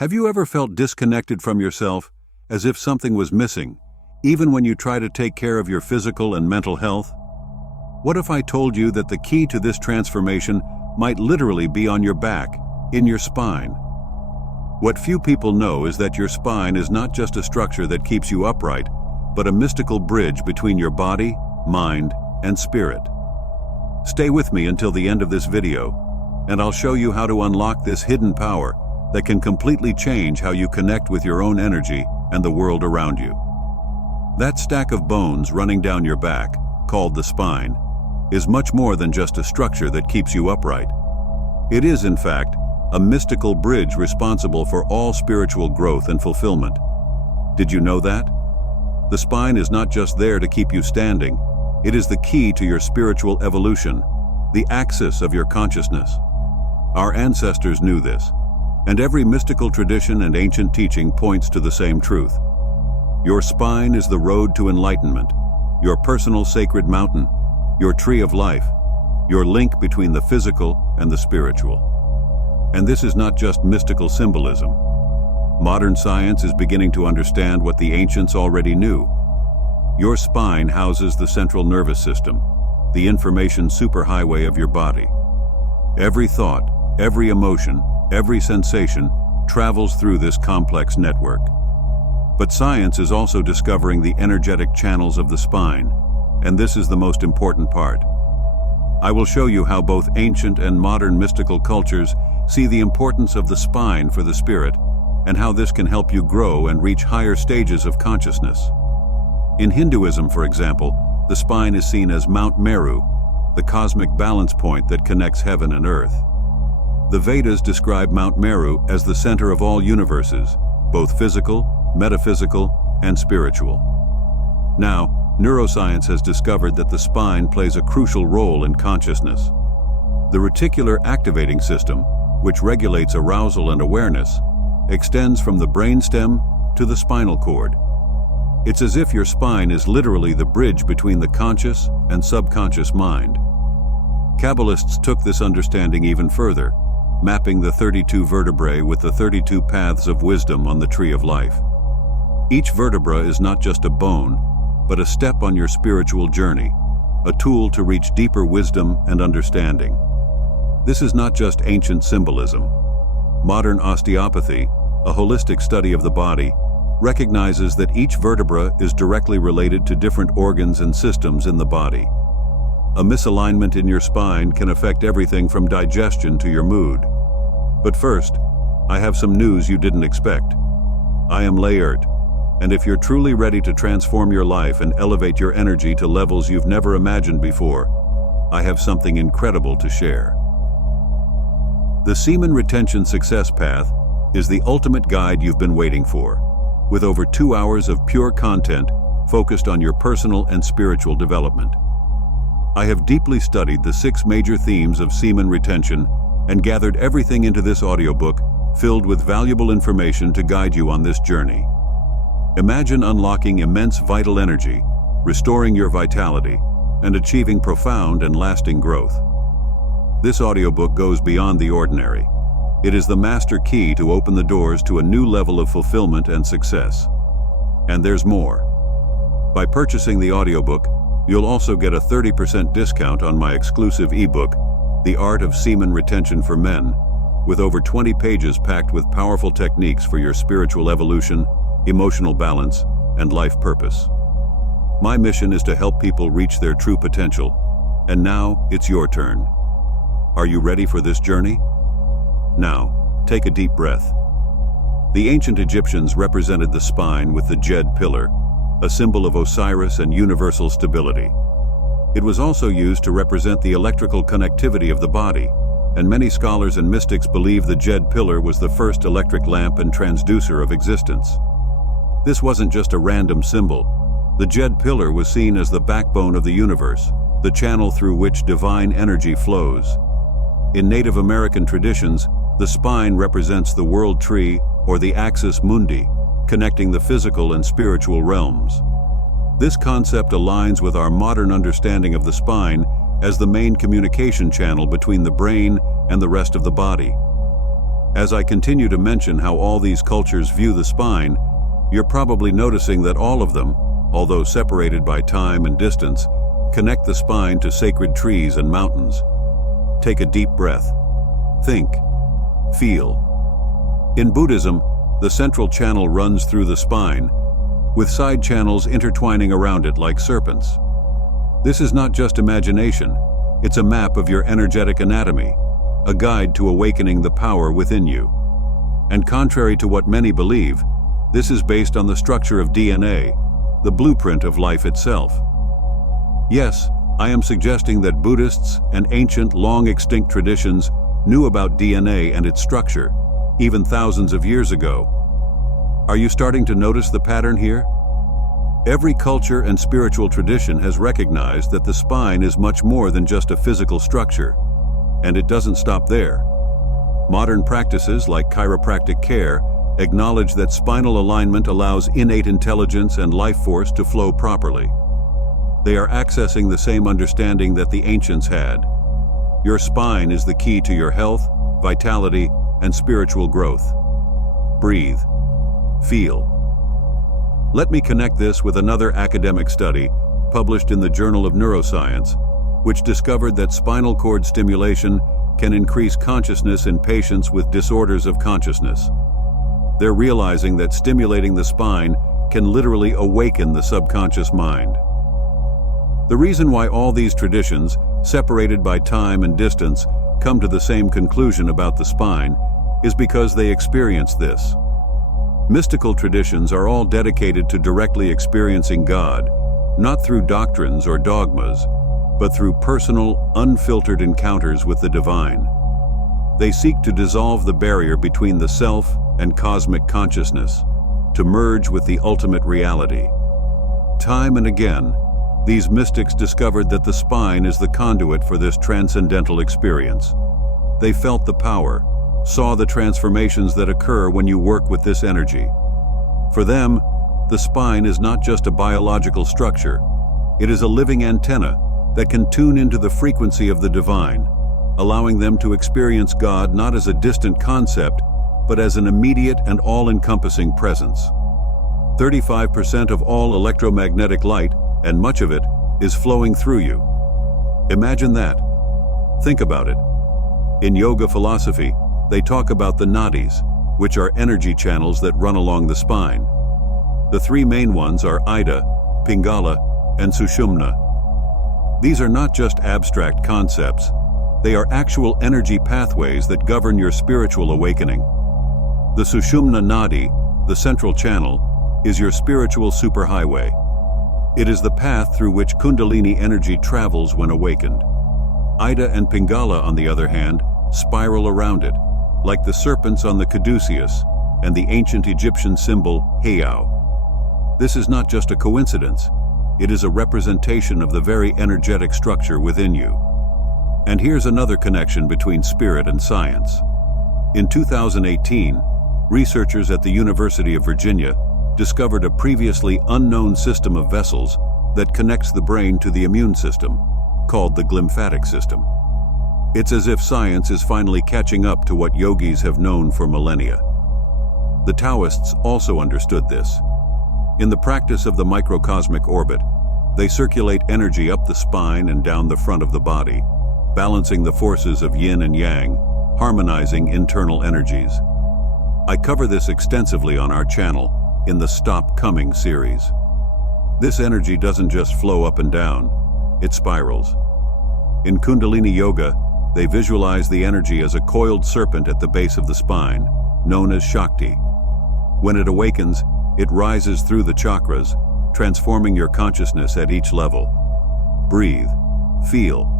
Have you ever felt disconnected from yourself, as if something was missing, even when you try to take care of your physical and mental health? What if I told you that the key to this transformation might literally be on your back, in your spine? What few people know is that your spine is not just a structure that keeps you upright, but a mystical bridge between your body, mind, and spirit. Stay with me until the end of this video, and I'll show you how to unlock this hidden power that can completely change how you connect with your own energy and the world around you. That stack of bones running down your back, called the spine, is much more than just a structure that keeps you upright. It is, in fact, a mystical bridge responsible for all spiritual growth and fulfillment. Did you know that? The spine is not just there to keep you standing, it is the key to your spiritual evolution, the axis of your consciousness. Our ancestors knew this, and every mystical tradition and ancient teaching points to the same truth. Your spine is the road to enlightenment, your personal sacred mountain, your tree of life, your link between the physical and the spiritual. And this is not just mystical symbolism. Modern science is beginning to understand what the ancients already knew. Your spine houses the central nervous system, the information superhighway of your body. Every thought, every emotion, every sensation travels through this complex network. But science is also discovering the energetic channels of the spine, and this is the most important part. I will show you how both ancient and modern mystical cultures see the importance of the spine for the spirit, and how this can help you grow and reach higher stages of consciousness. In Hinduism, for example, the spine is seen as Mount Meru, the cosmic balance point that connects heaven and earth. The Vedas describe Mount Meru as the center of all universes, both physical, metaphysical, and spiritual. Now, neuroscience has discovered that the spine plays a crucial role in consciousness. The reticular activating system, which regulates arousal and awareness, extends from the brainstem to the spinal cord. It's as if your spine is literally the bridge between the conscious and subconscious mind. Kabbalists took this understanding even further, mapping the 32 vertebrae with the 32 paths of wisdom on the tree of life. Each vertebra is not just a bone, but a step on your spiritual journey, a tool to reach deeper wisdom and understanding. This is not just ancient symbolism. Modern osteopathy, a holistic study of the body, recognizes that each vertebra is directly related to different organs and systems in the body. A misalignment in your spine can affect everything from digestion to your mood. But first, I have some news you didn't expect. I am Layert, and if you're truly ready to transform your life and elevate your energy to levels you've never imagined before, I have something incredible to share. The Semen Retention Success Path is the ultimate guide you've been waiting for, with over 2 hours of pure content focused on your personal and spiritual development. I have deeply studied the 6 major themes of semen retention and gathered everything into this audiobook filled with valuable information to guide you on this journey. Imagine unlocking immense vital energy, restoring your vitality, and achieving profound and lasting growth. This audiobook goes beyond the ordinary. It is the master key to open the doors to a new level of fulfillment and success. And there's more. By purchasing the audiobook, you'll also get a 30% discount on my exclusive ebook, The Art of Semen Retention for Men, with over 20 pages packed with powerful techniques for your spiritual evolution, emotional balance, and life purpose. My mission is to help people reach their true potential, and now it's your turn. Are you ready for this journey? Now, take a deep breath. The ancient Egyptians represented the spine with the Djed pillar, a symbol of Osiris and universal stability. It was also used to represent the electrical connectivity of the body, and many scholars and mystics believe the Djed pillar was the first electric lamp and transducer of existence. This wasn't just a random symbol. The Djed pillar was seen as the backbone of the universe, the channel through which divine energy flows. In Native American traditions, the spine represents the world tree or the axis mundi, connecting the physical and spiritual realms. This concept aligns with our modern understanding of the spine as the main communication channel between the brain and the rest of the body. As I continue to mention how all these cultures view the spine, you're probably noticing that all of them, although separated by time and distance, connect the spine to sacred trees and mountains. Take a deep breath. Think. Feel. In Buddhism, the central channel runs through the spine, with side channels intertwining around it like serpents. This is not just imagination, it's a map of your energetic anatomy, a guide to awakening the power within you. And contrary to what many believe, this is based on the structure of DNA, the blueprint of life itself. Yes, I am suggesting that Buddhists and ancient, long-extinct traditions knew about DNA and its structure, even thousands of years ago. Are you starting to notice the pattern here? Every culture and spiritual tradition has recognized that the spine is much more than just a physical structure, and it doesn't stop there. Modern practices like chiropractic care acknowledge that spinal alignment allows innate intelligence and life force to flow properly. They are accessing the same understanding that the ancients had. Your spine is the key to your health, vitality, and spiritual growth. Breathe. Feel. Let me connect this with another academic study published in the Journal of Neuroscience, which discovered that spinal cord stimulation can increase consciousness in patients with disorders of consciousness. They're realizing that stimulating the spine can literally awaken the subconscious mind. The reason why all these traditions, separated by time and distance, come to the same conclusion about the spine is because they experience this. Mystical traditions are all dedicated to directly experiencing God, not through doctrines or dogmas, but through personal, unfiltered encounters with the divine. They seek to dissolve the barrier between the self and cosmic consciousness, to merge with the ultimate reality. Time and again, these mystics discovered that the spine is the conduit for this transcendental experience. They felt the power, saw the transformations that occur when you work with this energy. For them, the spine is not just a biological structure, it is a living antenna that can tune into the frequency of the divine, allowing them to experience God not as a distant concept, but as an immediate and all-encompassing presence. 35% of all electromagnetic light, and much of it, is flowing through you. Imagine that. Think about it. In yoga philosophy, they talk about the nadis, which are energy channels that run along the spine. The three main ones are Ida, Pingala, and Sushumna. These are not just abstract concepts. They are actual energy pathways that govern your spiritual awakening. The Sushumna Nadi, the central channel, is your spiritual superhighway. It is the path through which Kundalini energy travels when awakened. Ida and Pingala, on the other hand, spiral around it, like the serpents on the caduceus and the ancient Egyptian symbol Heao. This is not just a coincidence, it is a representation of the very energetic structure within you. And here's another connection between spirit and science. In 2018, researchers at the University of Virginia discovered a previously unknown system of vessels that connects the brain to the immune system, called the glymphatic system. It's as if science is finally catching up to what yogis have known for millennia. The Taoists also understood this. In the practice of the microcosmic orbit, they circulate energy up the spine and down the front of the body, balancing the forces of yin and yang, harmonizing internal energies. I cover this extensively on our channel in the Stop Coming series. This energy doesn't just flow up and down, it spirals. In Kundalini Yoga, they visualize the energy as a coiled serpent at the base of the spine, known as Shakti. When it awakens, it rises through the chakras, transforming your consciousness at each level. Breathe. Feel.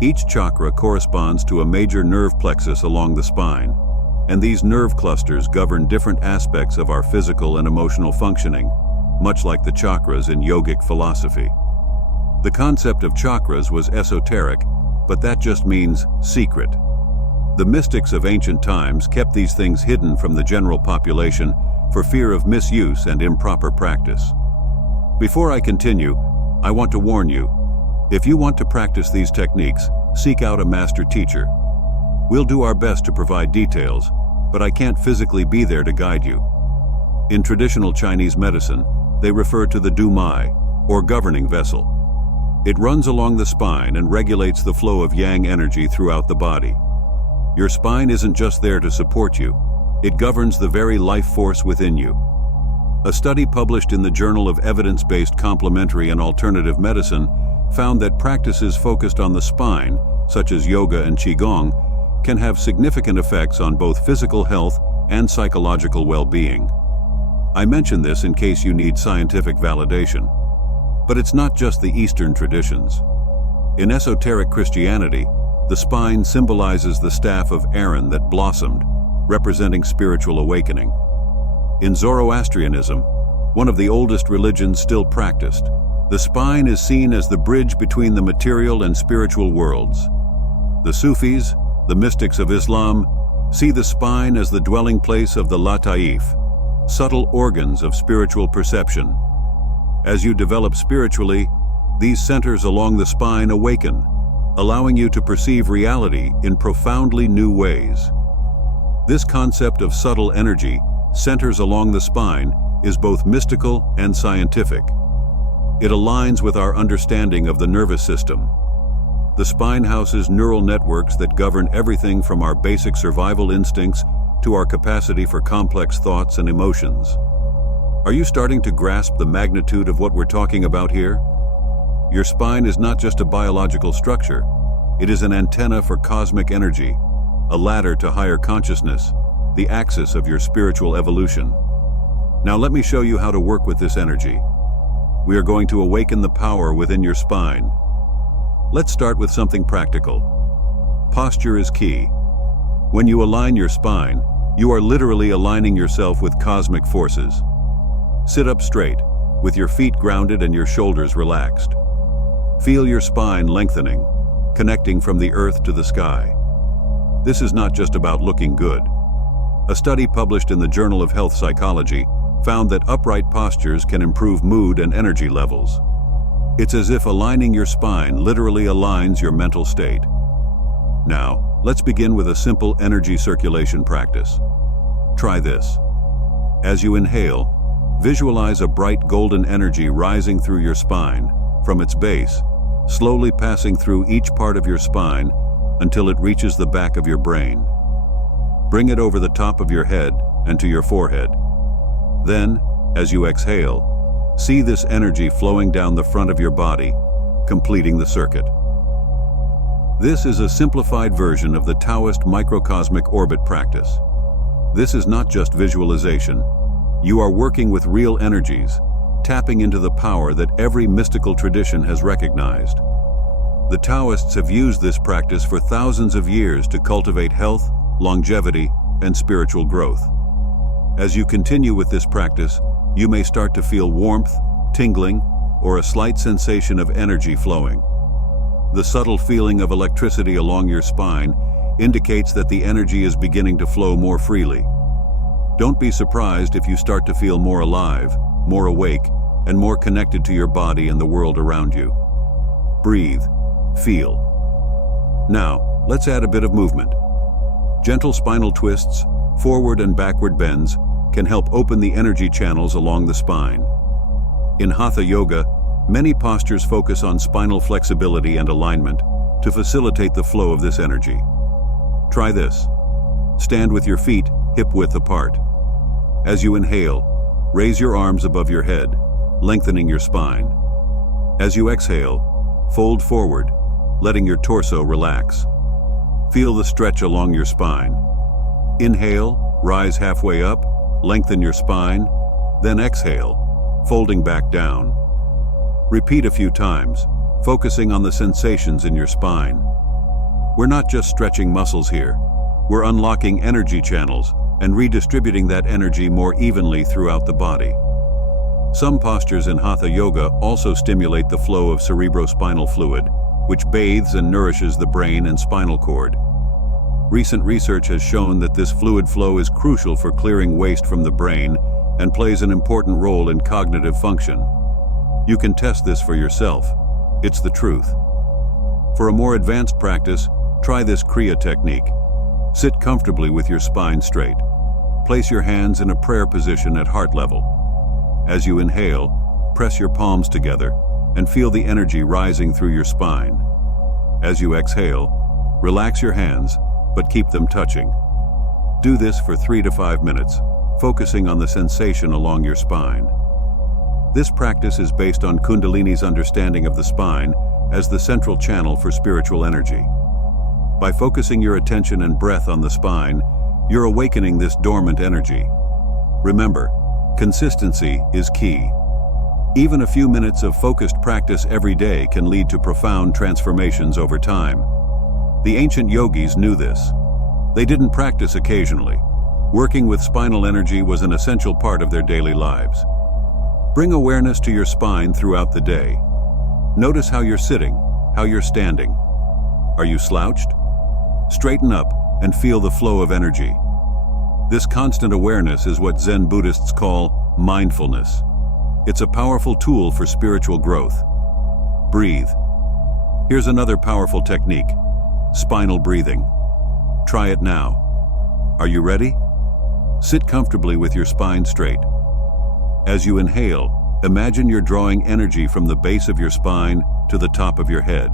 Each chakra corresponds to a major nerve plexus along the spine, and these nerve clusters govern different aspects of our physical and emotional functioning, much like the chakras in yogic philosophy. The concept of chakras was esoteric, but that just means secret. The mystics of ancient times kept these things hidden from the general population for fear of misuse and improper practice. Before I continue, I want to warn you, if you want to practice these techniques, seek out a master teacher. We'll do our best to provide details, but I can't physically be there to guide you. In traditional Chinese medicine, they refer to the dumai, or governing vessel. It runs along the spine and regulates the flow of yang energy throughout the body. Your spine isn't just there to support you, it governs the very life force within you. A study published in the Journal of Evidence-Based Complementary and Alternative Medicine found that practices focused on the spine, such as yoga and qigong, can have significant effects on both physical health and psychological well-being. I mention this in case you need scientific validation. But it's not just the Eastern traditions. In esoteric Christianity, the spine symbolizes the staff of Aaron that blossomed, representing spiritual awakening. In Zoroastrianism, one of the oldest religions still practiced, the spine is seen as the bridge between the material and spiritual worlds. The Sufis, the mystics of Islam, see the spine as the dwelling place of the Lataif, subtle organs of spiritual perception. As you develop spiritually, these centers along the spine awaken, allowing you to perceive reality in profoundly new ways. This concept of subtle energy, centers along the spine, is both mystical and scientific. It aligns with our understanding of the nervous system. The spine houses neural networks that govern everything from our basic survival instincts to our capacity for complex thoughts and emotions. Are you starting to grasp the magnitude of what we're talking about here? Your spine is not just a biological structure, it is an antenna for cosmic energy, a ladder to higher consciousness, the axis of your spiritual evolution. Now let me show you how to work with this energy. We are going to awaken the power within your spine. Let's start with something practical. Posture is key. When you align your spine, you are literally aligning yourself with cosmic forces. Sit up straight, with your feet grounded and your shoulders relaxed. Feel your spine lengthening, connecting from the earth to the sky. This is not just about looking good. A study published in the Journal of Health Psychology found that upright postures can improve mood and energy levels. It's as if aligning your spine literally aligns your mental state. Now, let's begin with a simple energy circulation practice. Try this. As you inhale, visualize a bright golden energy rising through your spine, from its base, slowly passing through each part of your spine until it reaches the back of your brain. Bring it over the top of your head and to your forehead. Then, as you exhale, see this energy flowing down the front of your body, completing the circuit. This is a simplified version of the Taoist microcosmic orbit practice. This is not just visualization. You are working with real energies, tapping into the power that every mystical tradition has recognized. The Taoists have used this practice for thousands of years to cultivate health, longevity, and spiritual growth. As you continue with this practice, you may start to feel warmth, tingling, or a slight sensation of energy flowing. The subtle feeling of electricity along your spine indicates that the energy is beginning to flow more freely. Don't be surprised if you start to feel more alive, more awake, and more connected to your body and the world around you. Breathe, feel. Now, let's add a bit of movement. Gentle spinal twists, forward and backward bends, can help open the energy channels along the spine. In Hatha Yoga, many postures focus on spinal flexibility and alignment to facilitate the flow of this energy. Try this. Stand with your feet hip-width apart. As you inhale, raise your arms above your head, lengthening your spine. As you exhale, fold forward, letting your torso relax. Feel the stretch along your spine. Inhale, rise halfway up, lengthen your spine, then exhale, folding back down. Repeat a few times, focusing on the sensations in your spine. We're not just stretching muscles here. We're unlocking energy channels and redistributing that energy more evenly throughout the body. Some postures in Hatha Yoga also stimulate the flow of cerebrospinal fluid, which bathes and nourishes the brain and spinal cord. Recent research has shown that this fluid flow is crucial for clearing waste from the brain and plays an important role in cognitive function. You can test this for yourself. It's the truth. For a more advanced practice, try this Kriya technique. Sit comfortably with your spine straight. Place your hands in a prayer position at heart level. As you inhale, press your palms together and feel the energy rising through your spine. As you exhale, relax your hands, but keep them touching. Do this for 3 to 5 minutes, focusing on the sensation along your spine. This practice is based on Kundalini's understanding of the spine as the central channel for spiritual energy. By focusing your attention and breath on the spine, you're awakening this dormant energy. Remember, consistency is key. Even a few minutes of focused practice every day can lead to profound transformations over time. The ancient yogis knew this. They didn't practice occasionally. Working with spinal energy was an essential part of their daily lives. Bring awareness to your spine throughout the day. Notice how you're sitting, how you're standing. Are you slouched? Straighten up and feel the flow of energy. This constant awareness is what Zen Buddhists call mindfulness. It's a powerful tool for spiritual growth. Breathe. Here's another powerful technique: spinal breathing. Try it now. Are you ready? Sit comfortably with your spine straight. As you inhale, imagine you're drawing energy from the base of your spine to the top of your head.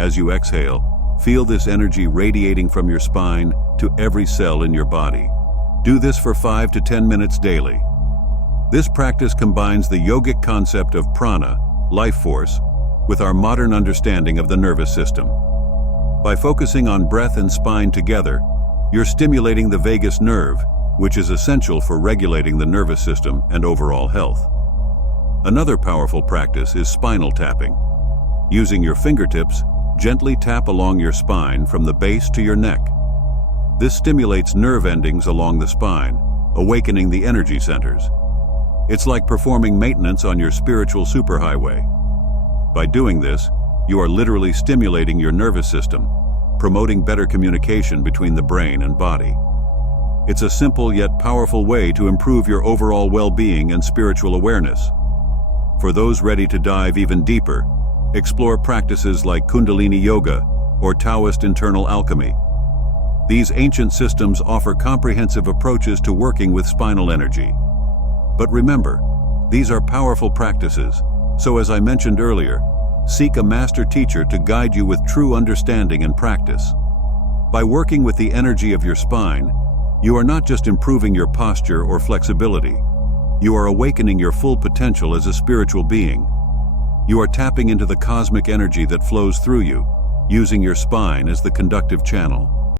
As you exhale, feel this energy radiating from your spine to every cell in your body. Do this for 5 to 10 minutes daily. This practice combines the yogic concept of prana, life force, with our modern understanding of the nervous system. By focusing on breath and spine together, you're stimulating the vagus nerve, which is essential for regulating the nervous system and overall health. Another powerful practice is spinal tapping. Using your fingertips, gently tap along your spine from the base to your neck. This stimulates nerve endings along the spine, awakening the energy centers. It's like performing maintenance on your spiritual superhighway. By doing this, you are literally stimulating your nervous system, promoting better communication between the brain and body. It's a simple yet powerful way to improve your overall well-being and spiritual awareness. For those ready to dive even deeper, explore practices like Kundalini Yoga or Taoist internal alchemy. These ancient systems offer comprehensive approaches to working with spinal energy. But remember, these are powerful practices, so as I mentioned earlier, seek a master teacher to guide you with true understanding and practice. By working with the energy of your spine, you are not just improving your posture or flexibility, you are awakening your full potential as a spiritual being. You are tapping into the cosmic energy that flows through you, using your spine as the conductive channel.